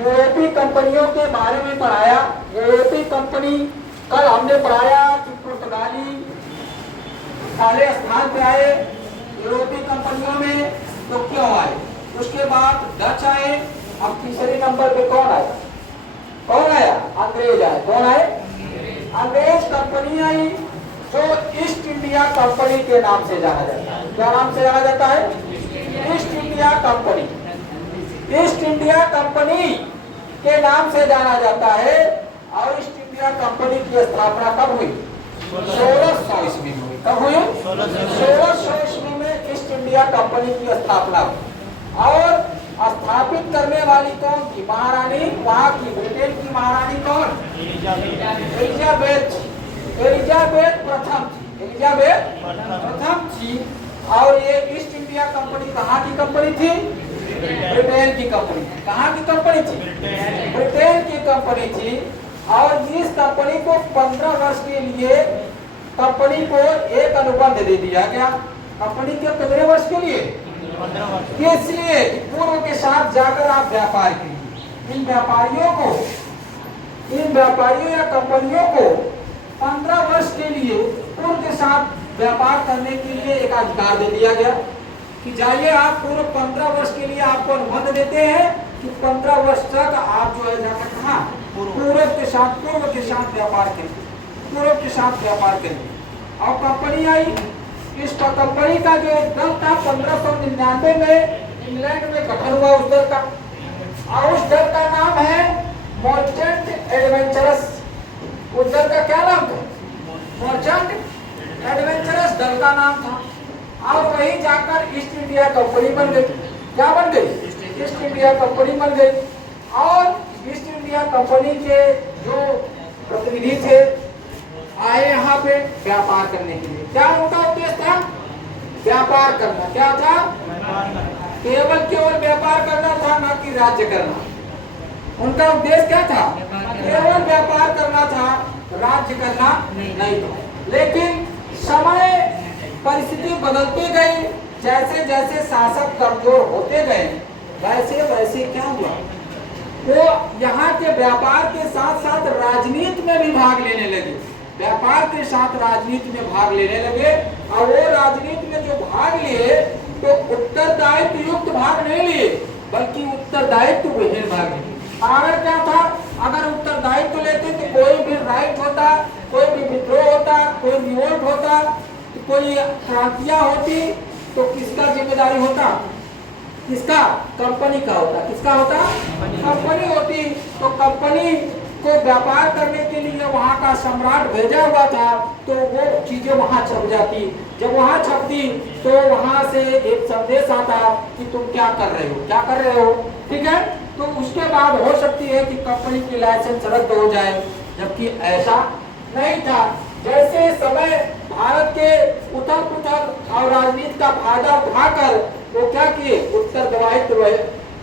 यूरोपीय कंपनियों के बारे में पढ़ाया। यूरोपीय कंपनी कल हमने पढ़ाया कि पुर्तगाली पहले स्थान पे आए यूरोपीय कंपनियों में, तो क्यों आए। उसके बाद डच आए, अब तीसरे नंबर पे कौन आया? कौन आया? अंग्रेज आए। कौन आए? अंग्रेज कंपनी आई जो ईस्ट इंडिया कंपनी के नाम से जाना जाता है। क्या नाम से जाना जाता है? East India company. East India company के नाम से जाना जाता है। और ईस्ट इंडिया कंपनी की स्थापना कब हुई? 1600 ईस्वी में हुई। कब हुई? 1600 ईस्वी में ईस्ट इंडिया कंपनी की स्थापना हुई। और स्थापित करने वाली कौन थी? महारानी, वहां की ब्रिटेन की महारानी कौन? एलिजाबेथ। एलिजाबेथ प्रथम थी। एलिजाबेथ प्रथम थी। और ये ईस्ट इंडिया कंपनी कहाँ की कंपनी थी? ब्रिटेन की कंपनी थी। कहाँ की कंपनी थी? ब्रिटेन की कंपनी थी। और इस कंपनी को 15 वर्ष के लिए कंपनी को एक अनुबंध दे दिया गया। कंपनी के 15 वर्ष के लिए, इसलिए पूर्व के साथ जाकर आप व्यापार कीजिए। इन व्यापारियों या कंपनियों को 15 वर्ष के लिए पूर्व के साथ व्यापार करने के लिए एक अधिकार दे दिया गया कि जाइए आप पूर्व 15 वर्ष के लिए आपको अनुबंध देते हैं कि 15 वर्ष तक आप जो है जाकर कहाँ पूर्व के साथ व्यापार करें। पूर्व के साथ व्यापार करें। और कंपनी आई। इस कंपनी का जो दल था 1599 में इंग्लैंड में गठन हुआ उस दल का। और उस दल का नाम है मर्चेंट एडवेंचरस। उस दल का क्या नाम था? मर्चेंट एडवेंचरस दल का नाम था। और वहीं जाकर ईस्ट इंडिया कंपनी बन गई। क्या बन गई? ईस्ट इंडिया कंपनी बन गई। और ईस्ट इंडिया कंपनी के जो प्रतिनिधि थे आए यहाँ पे व्यापार करने के लिए। क्या उनका उद्देश्य था? व्यापार करना। क्या था? केवल व्यापार करना था, ना कि राज्य करना। उनका उद्देश्य क्या था? केवल व्यापार करना था, राज्य करना नहीं था। लेकिन समय परिस्थिति बदलती गई। जैसे जैसे शासक कमजोर होते गए वैसे वैसे क्या हुआ, वो यहाँ के व्यापार के साथ साथ राजनीति में भी भाग लेने लगे। व्यापार के साथ राजनीति में भाग लेने लगे। और वो राजनीति में जो भाग लिए तो उत्तरदायित्व युक्त भाग नहीं लिए, बल्कि उत्तरदायित्व विहीन भाग लिए। अगर क्या था, अगर उत्तरदायित्व लेते तो कोई भी राइट होता, कोई भी विद्रोह होता, कोई रिवोल्ट होता, तो कोई क्रांतियां होती, तो किसका जिम्मेदारी होता? किसका? कंपनी का होता। किसका होता? कंपनी होती। तो कंपनी को व्यापार करने के लिए वहाँ का सम्राट भेजा हुआ था, तो वो चीजें वहाँ छप जाती। जब वहाँ छपती तो वहाँ से एक संदेश आता कि तुम क्या कर रहे हो, क्या कर रहे हो। ठीक है, तो उसके बाद हो सकती है कि कंपनी की लाइसेंस रद्द हो जाए, जबकि ऐसा नहीं था। जैसे समय भारत के उथल पुथल और राजनीति का फायदा उठाकर वो क्या किए, उत्तरदायित्व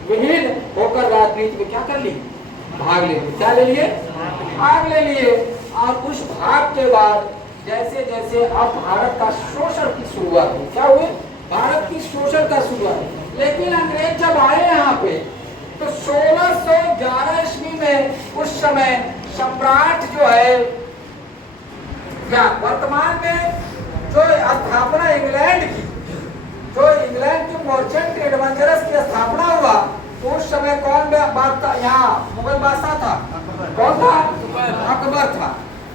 विहीन होकर राजनीति में क्या कर ली, भाग ले लिए। क्या ले लिए? भाग ले लिए। और उस भाग के बाद जैसे जैसे अब भारत का शोषण की शुरुआत हुई। क्या हुई? भारत की शोषण का शुरुआत। लेकिन अंग्रेज जब आए यहाँ पे तो 1611 ईस्वी में उस समय सम्राट जो है, या वर्तमान में जो स्थापना इंग्लैंड की, जो इंग्लैंड की मर्चेंट एडवेंचरस की स्थापना हुआ, तो उस समय कौन बादशाह यहाँ मुगल बादशाह था? कौन था? अकबर था।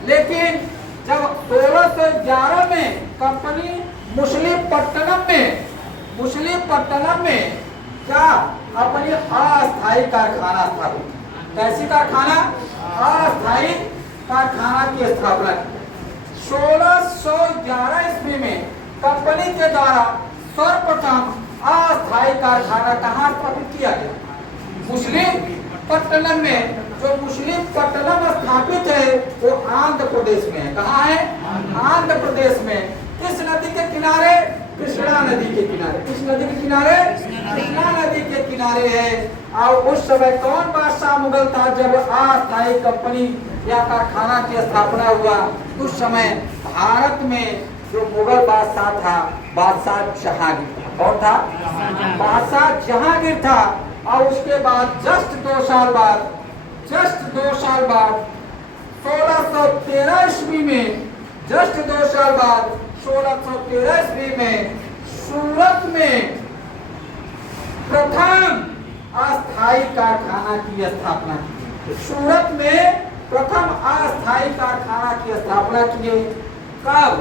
लेकिन जब 1611 में कंपनी मुस्लिम में क्या अपनी अस्थायी कारखाना स्थापित। कैसी कारखाना? अस्थायी कारखाना की स्थापना की। 1611 ईस्वी में कंपनी के द्वारा सर्वप्रथम अस्थायी कारखाना कहाँ स्थापित किया गया? मुस्लिमपट्टनम में। जो मुस्लिमपट्टनम स्थापित है वो आंध्र प्रदेश में है। कहाँ है? आंध्र प्रदेश में। किस नदी के किनारे? कृष्णा नदी के किनारे। किस नदी के किनारे? कृष्णा नदी के किनारे है। और उस समय कौन बादशाह मुगल था जब अस्थायी कंपनी या कारखाना की स्थापना हुआ? उस समय भारत में जो मुगल बादशाह था, बादशाह जहांगीर था। कौन था? बादशाह जहांगीर था। और उसके बाद जस्ट 2 साल बाद 1613 ईस्वी में, जस्ट 2 साल बाद 1613 ईस्वी में सूरत में प्रथम अस्थायी कारखाना की स्थापना की। सूरत में प्रथम अस्थायी कारखाना की स्थापना की। कब?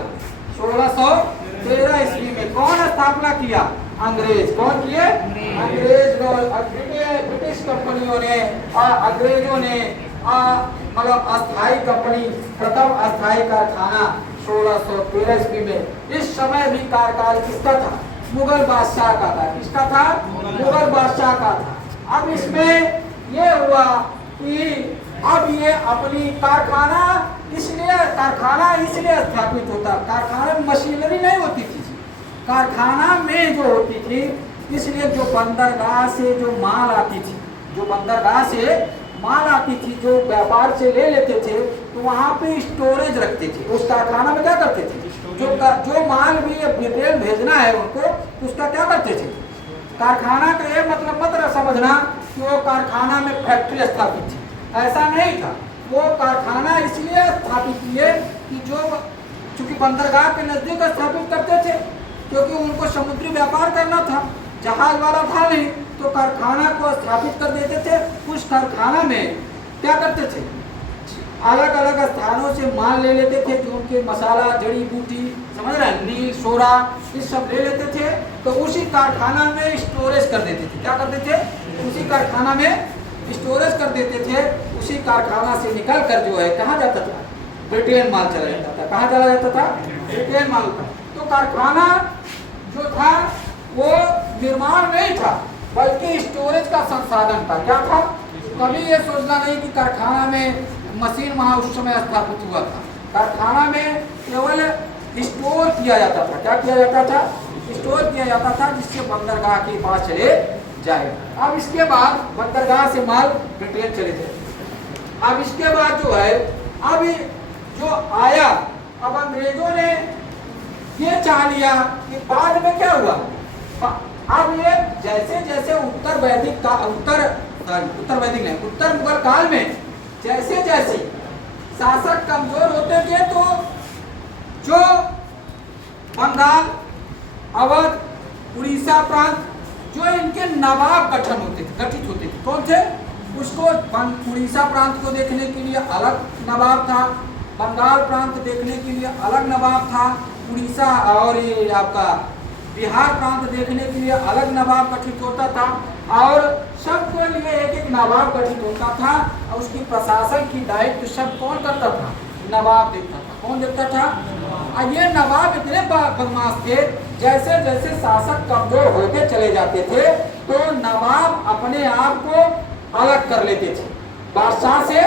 1613 ईस्वी में। कौन स्थापना किया? अंग्रेज। कौन किए? अंग्रेज लोग, ब्रिटिश कंपनियों ने और अंग्रेजों ने मतलब अस्थायी कंपनी, प्रथम अस्थायी कारखाना 1613 ईस्वी में। इस समय भी कार्यकाल किसका था? मुगल बादशाह का था। किसका था? मुगल बादशाह का था। अब इसमें ये हुआ कि अब ये अपनी कारखाना इसलिए स्थापित होता, कारखाना में मशीनरी नहीं होती थी, कारखाना में जो होती थी, इसलिए जो बंदरगाह से जो माल आती थी, जो व्यापार से ले लेते थे, तो वहाँ पे स्टोरेज रखते थे। उस कारखाना में क्या करते थे? जो माल भी रिटेल भेजना है उनको, उसका क्या करते थे? कारखाना का ये मतलब मत समझना कि वो कारखाना में फैक्ट्री स्थापित थी, ऐसा नहीं था। वो कारखाना इसलिए स्थापित किए कि जो चूंकि बंदरगाह के नजदीक स्थापित करते थे, क्योंकि उनको समुद्री व्यापार करना था, जहाज वाला था नहीं, तो कारखाना को स्थापित कर देते थे। उस कारखाना में क्या करते थे? अलग अलग स्थानों से माल ले लेते थे, जो उनके मसाला, जड़ी बूटी, समझ रहे हैं, नील, सोडा, ये सब ले लेते थे, तो उसी कारखाना में स्टोरेज कर देते थे। क्या करते थे? उसी कारखाना में स्टोरेज कर देते थे। उसी कारखाना से निकल कर जो है कहाँ जाता था? ब्रिटेन माल चला जाता था। कहाँ चला जाता था? ब्रिटेन माल था। तो कारखाना जो था वो निर्माण नहीं था, बल्कि स्टोरेज का संसाधन था। क्या था? कभी ये सोचना नहीं कि कारखाना में मशीन वहाँ उस समय स्थापित हुआ था। कारखाना में केवल स्टोर किया जाता था। क्या किया जाता था? स्टोर किया जाता था, जिससे बंदरगाह के पास चले जाए। अब इसके बाद बंदरगाह से माल ब्रिटेन चले थे। अब इसके बाद जो है, अब जो आया, अब अंग्रेजों ने ये चाह लिया कि बाद में क्या हुआ, अब ये जैसे जैसे उत्तर मुगल काल में जैसे जैसे शासक कमजोर होते गए, तो जो बंगाल, अवध, उड़ीसा प्रांत, जो इनके नवाब गठित होते थे, कौन थे? उसको उड़ीसा प्रांत को देखने के लिए अलग नवाब था, बंगाल प्रांत देखने के लिए अलग नवाब था, उड़ीसा और ये आपका बिहार प्रांत देखने के लिए अलग नवाब गठित होता था, और सबके लिए एक एक नवाब गठित होता था। और उसकी प्रशासन की दायित्व सब कौन करता था? नवाब देखता था। कौन देखता था? और ये नवाब इतने बदमाश थे, जैसे जैसे शासक कमजोर होते चले जाते थे, तो नवाब अपने आप को अलग कर लेते थे बादशाह से,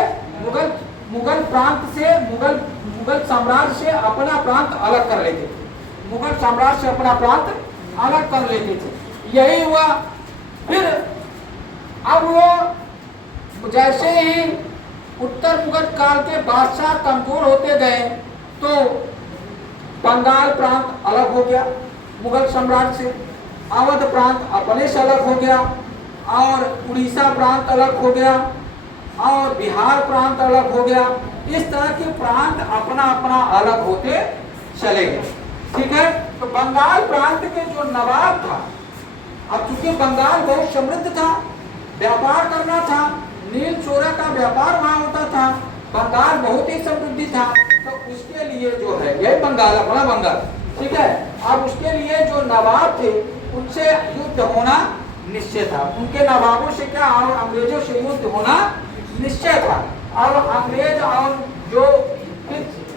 मुगल प्रांत से, मुगल साम्राज्य से अपना प्रांत अलग कर लेते थे। मुगल साम्राज्य से अपना प्रांत अलग कर लेते थे। यही हुआ। फिर अब वो जैसे ही उत्तर मुगल काल के बादशाह कमजोर होते गए, तो बंगाल प्रांत अलग हो गया मुगल साम्राज्य से, अवध प्रांत अपने से अलग हो गया, और उड़ीसा प्रांत अलग हो गया, और बिहार प्रांत अलग हो गया। इस तरह के प्रांत अपना अपना अलग होते चले गए। ठीक है। तो बंगाल प्रांत के जो नवाब था, अब चूंकि बंगाल बहुत समृद्ध था, व्यापार करना था, नील चोरा का व्यापार वहां होता था, बंगाल बहुत ही समृद्धि था, तो उसके लिए जो है यही बंगाल, अपना बंगाल, ठीक है। अब उसके लिए जो नवाब थे उनसे युद्ध होना निश्चय था। उनके नवाबों से क्या, और अंग्रेजों से युद्ध होना निश्चय था। और अंग्रेज और जो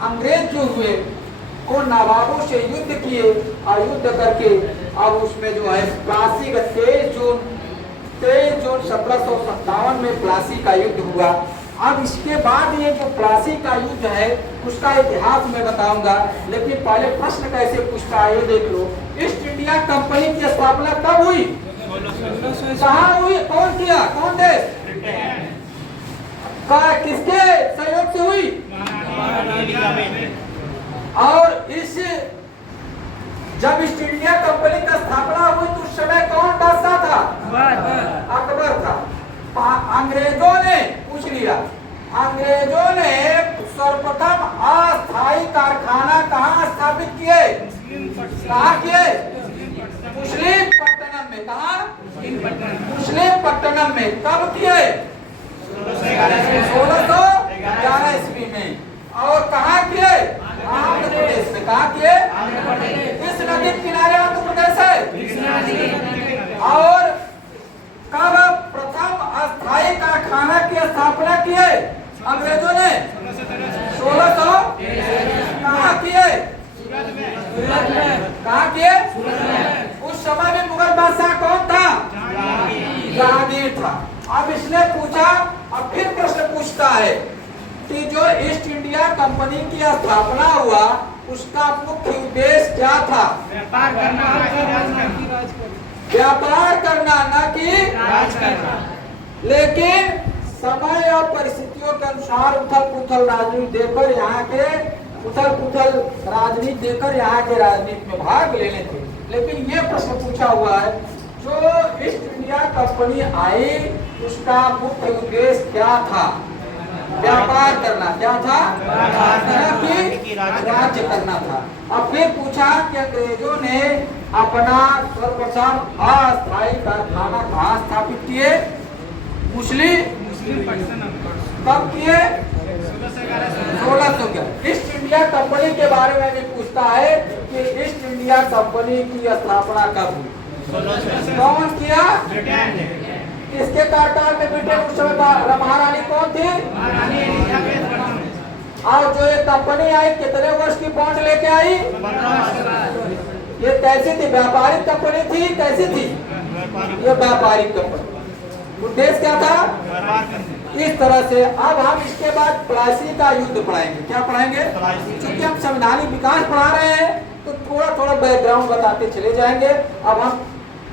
अंग्रेज जो हुए वो नवाबों से युद्ध किए, और युद्ध करके अब उसमें जो है प्लासी का 23 जून 1757 में प्लासी का युद्ध हुआ। अब इसके बाद ये जो प्लासी का युद्ध है उसका इतिहास मैं बताऊंगा, लेकिन पहले प्रश्न कैसे पूछता है ये देख लो। ईस्ट इंडिया कंपनी की स्थापना कब हुई? कहाँ हुई? कौन किया? कौन देश? किसके सहयोग से हुई? और इस जब ईस्ट इंडिया कंपनी का स्थापना हुई तो उस समय कौन बादशाह था? अकबर था। अंग्रेजों ने पूछ लिया, अंग्रेजों ने सर्वप्रथम अस्थायी कारखाना कहाँ स्थापित किए? कहाँ किए? मुस्लिमपट्टनम में। कहाँ? मुस्लिमपट्टनम में। कब किए? 1611 ईस्वी में। और कहाँ किए? आंध्र प्रदेश में। कहाँ किए? किस नदी के किनारे आंध्र प्रदेश है? और कब प्रथम अस्थायी कारखाना की स्थापना किए अंग्रेजों ने? 1600। कहाँ किए? कहाँ किए? उस समय में मुगल बादशाह कौन था? जहांगीर था। अब इसने पूछा, अब फिर प्रश्न पूछता है कि जो ईस्ट इंडिया कंपनी की स्थापना हुआ उसका मुख्य उद्देश्य क्या था? व्यापार करना, व्यापार करना, न कि राज करना। लेकिन समय और परिस्थितियों के अनुसार उथल पुथल राजनीति देकर यहाँ के राजनीति में भाग लेने थे। लेकिन ये प्रश्न पूछा हुआ है, जो ईस्ट इंडिया कंपनी आई उसका मुख्य उद्देश्य क्या था? व्यापार करना। क्या था? कि राज्य करना था। अब फिर पूछा कि अंग्रेजों ने अपना सर्वप्रथम अस्थायी कारखाना कहाँ स्थापित किए? मुस्लिमपट्टनम। कब किए? 1611। ईस्ट इंडिया कंपनी के बारे में भी पूछता है कि ईस्ट इंडिया कंपनी की स्थापना कब हुई? कौन किया? किसके कार्यकाल में? ब्रिटेन। उस समय महारानी कौन थी? और जो ये कंपनी आई कितने वर्ष की बॉन्ड लेके आई? ये कैसी थी? व्यापारिक कंपनी थी? कैसी थी? ये व्यापारिक कंपनी। उद्देश्य क्या था? इस तरह से। अब हम इसके बाद प्लासी का युद्ध पढ़ाएंगे। क्या पढ़ाएंगे? क्योंकि हम संवैधानिक विकास पढ़ा रहे हैं तो थोड़ा थोड़ा बैकग्राउंड बताते चले जाएंगे। अब हम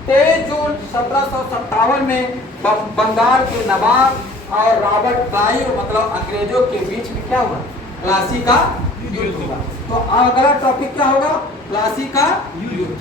23 जून 1757 में बंगाल के नवाब और रॉबर्ट क्लाइव मतलब अंग्रेजों के बीच में क्या हुआ? प्लासी का युद्ध हुआ। तो अब अगला टॉपिक क्या होगा? प्लासी का युद्ध।